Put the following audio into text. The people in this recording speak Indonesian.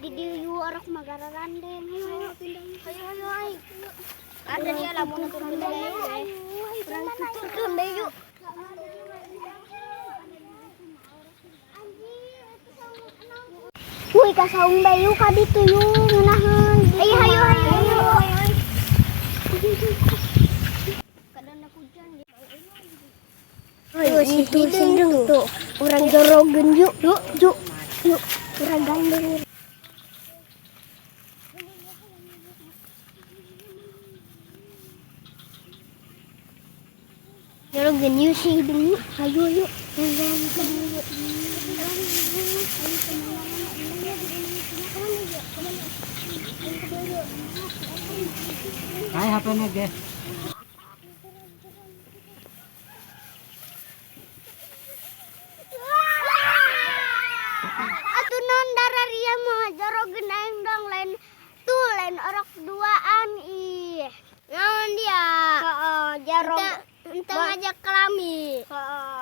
di dieu orok magara randeng. Ayo ayo. Ada dia lamun nuturkeun deui. Urang tuturkeun deui yuk. Wuih ka saung bae yuk ka ditu yuk ngeunaheun. Ayo ayo ayo. Kadang hujan ya. Itu sindung tuh. Urang jorogeun yuk. Yuk. Urang gandeng. Jorogeun yuk sindung yuk. Ayo yuk. Ay, HP-nya ge. Atuh non dararia mah jorogeun aing dong lain orok duaan ih. Naon dia? Heeh, jarog. Ente ngajak kelami. Heeh.